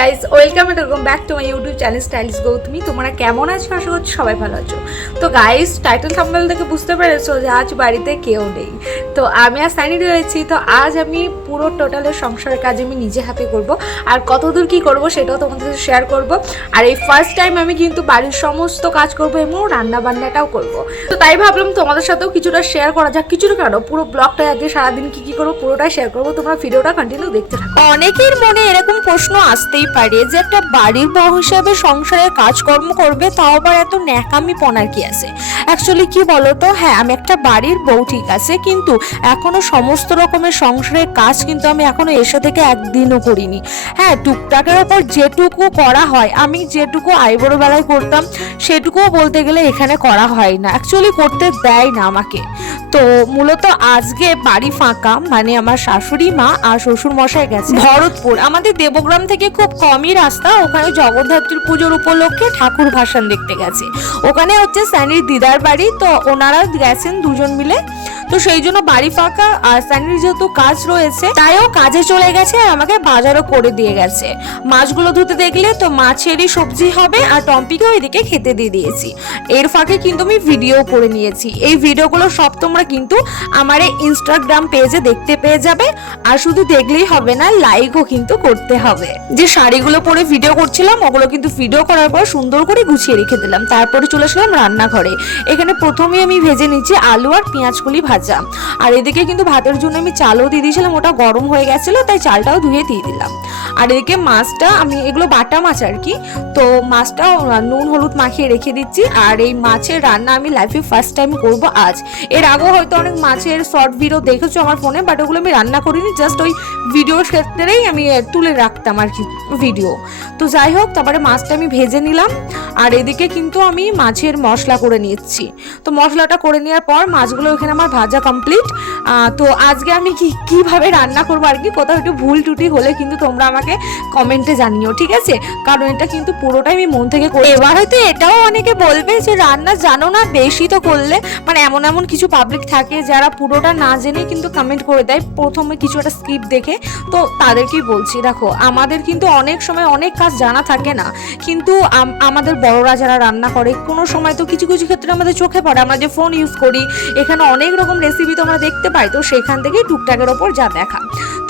Welcome and welcome back to my YouTube channel stylish Gautami তোমরা কেমন আছো? আশা করছি সবাই ভালো আছো। তো গাইস টাইটেল থাম্বনেল থেকে বুঝতে পেরেছ যে আজ বাড়িতে কেউ নেই। তো আমি আর সাইনি রয়েছি। তো আজ আমি পুরো টোটালের সংসারের কাজ আমি নিজে হাতে করব। আর কতদূর কি করব সেটাও তোমাদের সাথে শেয়ার করব। আর এই ফার্স্ট টাইম আমি কিন্তু বাড়ির সমস্ত কাজ করব এবং রান্না বান্নাটাও করব। তো তাই ভাবলাম তোমাদের সাথেও কিছুটা শেয়ার করা যাক। কিছুটা কেন? পুরো ব্লগটা আজকে সারাদিন কি কি করব পুরোটাই শেয়ার করব। তোমরা ভিডিওটা কন্টিনিউ দেখতে থাকো। অনেকের মনে এরকম প্রশ্ন আসতেই পারে যে একটা বাড়ির বউ হিসেবে সংসারের কাজকর্ম করবে, তাও আবার এত ন্যাকামি পনার কি আছে? অ্যাকচুয়ালি কি বলতো? হ্যাঁ আমি একটা বাড়ির বউ, ঠিক আছে, কিন্তু এখনও সমস্ত রকমের সংসারের কাজ কিন্তু আমি এখনও এসে থেকে একদিনও করিনি। হ্যাঁ টুকটাকের ওপর যেটুকু করা হয়, আমি যেটুকু আইবড়ো বেলায় করতাম, সেটুকুও বলতে গেলে এখানে করা হয় না। অ্যাকচুয়ালি করতে দেয় না আমাকে। তো মূলত আজকে বাড়ি ফাঁকা মানে আমার শাশুড়ি মা আর শ্বশুর মশাই গেছে। ভরতপুর। আমাদের দেবগ্রাম থেকে খুব কমই রাস্তা, ওখানে জগদ্ধাত্রীর পুজোর উপলক্ষে ঠাকুর ভাসান দেখতে গেছে। ওখানে হচ্ছে স্যানির দিদার বাড়ি, তো ওনারা গেছেন দুজন মিলে। তো সেই জন্য বাড়ি ফাঁকা আর স্যানির যেহেতু কাজ রয়েছে, তাইও কাজে চলে গেছে আর আমাকে বাজারও করে দিয়ে গেছে। মাছগুলো ধুতে দেখলে তো মাছেরই সবজি হবে আর টম্পিকে ওইদিকে খেতে দিয়ে দিয়েছি। এর ফাঁকে কিন্তু আমি ভিডিও করে নিয়েছি। এই ভিডিওগুলো সব তোমরা কিন্তু আমার এই ইনস্টাগ্রাম পেজে দেখতে পেয়ে যাবে। আর শুধু দেখলেই হবে না লাইকও কিন্তু করতে হবে। যে শাড়িগুলো পরে ভিডিও করছিলাম, ওগুলো কিন্তু ভিডিও করার পর সুন্দর করে গুছিয়ে রেখে দিলাম। তারপরে চলে আসলাম রান্নাঘরে। এখানে প্রথমে আমি ভেজে নিচ্ছি আলু আর পেঁয়াজগুলি ভাজা। আর এদিকে কিন্তু ভাতের জন্য আমি চালও দিয়ে দিয়েছিলাম, ওটা গরম হয়ে গেছিল, তাই চালটাও ধুয়ে দিয়ে দিলাম। আর এদিকে মাছটা, আমি এগুলো বাটা মাছ আর কি, তো মাছটা নুন, হলুদ মাখিয়ে রেখে দিচ্ছি। আর এই মাছের রান্না আমি লাইফে ফার্স্ট টাইম করব আজ। এর আগেও হয়তো অনেক মাছের শর্ট ভিডিও দেখেছ আমার ফোনে বাট ওগুলো আমি রান্না করিনি জাস্ট ওই ভিডিওর ক্ষেত্রেই আমি তুলে রাখতাম আর কি ভিডিও তো যাই হোক, তারপরে মাছটা আমি ভেজে নিলাম। আর এদিকে কিন্তু আমি মাছের মশলা করে নিচ্ছি। তো মশলাটা করে নেওয়ার পর মাছগুলো এখানে আমার ভাজা কমপ্লিট তো আজকে আমি কি কীভাবে রান্না করব আর কি, কোথাও একটু ভুল টুটি হলে কিন্তু তোমরা আমাকে কমেন্টে জানিও, ঠিক আছে? কারণ এটা কিন্তু পুরোটাই আমি মন থেকে করি। এবার হয়তো এটাও অনেকে বলবে যে, রান্না জানো না, বেশি তো করলে। মানে এমন এমন কিছু পাবলিক থাকে যারা পুরোটা না জেনে কিন্তু কমেন্ট করে দেয়, প্রথমে কিছু একটা স্কিপ দেখে। তো তাদেরকেই বলছি, দেখো, আমাদের কিন্তু অনেক সময় অনেক কাজ জানা থাকে না। কিন্তু আমাদের বড়রা যারা রান্না করে, কোনো সময় তো কিছু কিছু ক্ষেত্রে আমাদের চোখে পড়ে। আমরা যে ফোন ইউজ করি, এখানে অনেক রকম রেসিপি তোমরা দেখতে পাই তো সেখান থেকেই টুকটাকের ওপর যা দেখা।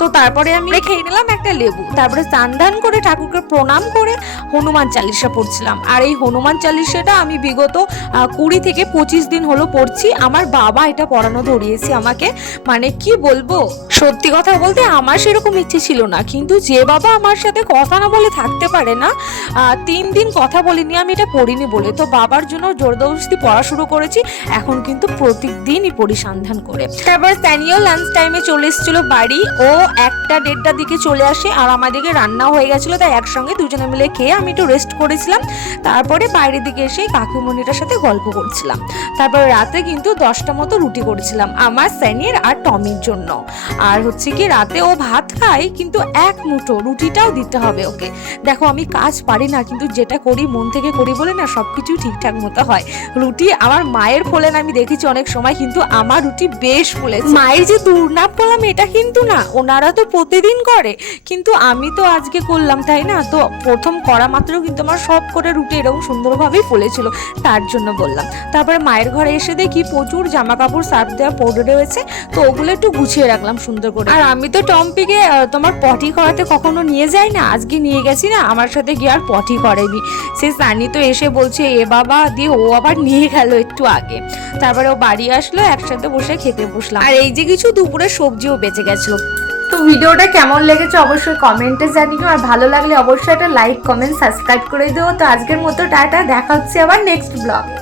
তো তারপরে আমি খেয়ে নিলাম একটা লেবু। তারপরে ধান করে ঠাকুরকে প্রণাম করে হনুমান চালিশা পড়ছিলাম। আর এই হনুমান চালিশাটা আমি বিগত কুড়ি থেকে পঁচিশ দিন হলো পড়ছি। আমার বাবা এটা পড়ানো ধরিয়েছে আমাকে। মানে কি বলব? সত্যি কথা বলতে আমার সেরকম ইচ্ছে ছিল না। কিন্তু যে বাবা আমার সাথে কথা না বলে থাকতে পারে না তিন দিন কথা বলিনি আমি এটা পড়িনি বলে। তো বাবার জন্য জোরদস্তি পড়া শুরু করেছি। এখন কিন্তু প্রতিদিনই পড়ি সন্ধান করে। তারপর স্থানীয় লাঞ্চ টাইমে চলে এসেছিল বাড়ি। ও একটা দেড়টার দিকে চলে আসে আর আমাদেরকে রান্নাও হয়ে গেছিল, তাই একসঙ্গে দুজনে মিলে খেয়ে আমি একটু রেস্ট করেছিলাম। তারপরে বাইরের দিকে এসে কাকুমণিটার সাথে গল্প করছিলাম। তারপর রাতে কিন্তু দশটা মতো রুটি করেছিলাম আমার, স্যানির আর টমির জন্য। আর হচ্ছে কি রাতে ও ভাত খায়, কিন্তু এক মুঠো রুটিটাও দিতে হবে ওকে। দেখো আমি কাজ পারি না, কিন্তু যেটা করি মন থেকে করি বলে না সব কিছু ঠিকঠাক মতো হয়। রুটি আমার মায়ের ফোলেন আমি দেখেছি অনেক সময়, কিন্তু আমার রুটি বেশ ফুলেছে। মায়ের যে দুর্নাম করলাম এটা কিন্তু না, ওনারা তো প্রতিদিন করে। কিন্তু আমি তো আজকে করলাম, তাই না? তো প্রথম করা মাত্র কিন্তু আমার সব করে রুটি এরকম সুন্দরভাবেই ফুলেছিল, তার জন্য বললাম। তারপরে মায়ের ঘরে এসে দেখি প্রচুর জামা কাপড় সার্ফ দেওয়া পড়ে রয়েছে তো ওগুলো একটু গুছিয়ে রাখলাম সুন্দর করে। আর আমি তো টম্পিকে তোমার পটি করাতে কখনো নিয়ে যাই না, আজকে নিয়ে গেছি না, আমার সাথে গিয়ে আর পটি করেনি। সে সানি তো এসে বলছে, এ বাবা, দিয়ে ও আবার নিয়ে গেল একটু আগে। তারপরে ও বাড়ি আসলো, একসাথে বসে খেতে বসলাম। আর এই যে কিছু দুপুরে সবজিও বেঁচে গেছিল। তো ভিডিওটা কেমন লেগেছে অবশ্যই কমেন্টে জানিও, আর ভালো লাগলে অবশ্যই একটা লাইক, কমেন্ট, সাবস্ক্রাইব করে দিও। তো আজকের মতো টাটা, দেখা হচ্ছে আবার নেক্সট ব্লগে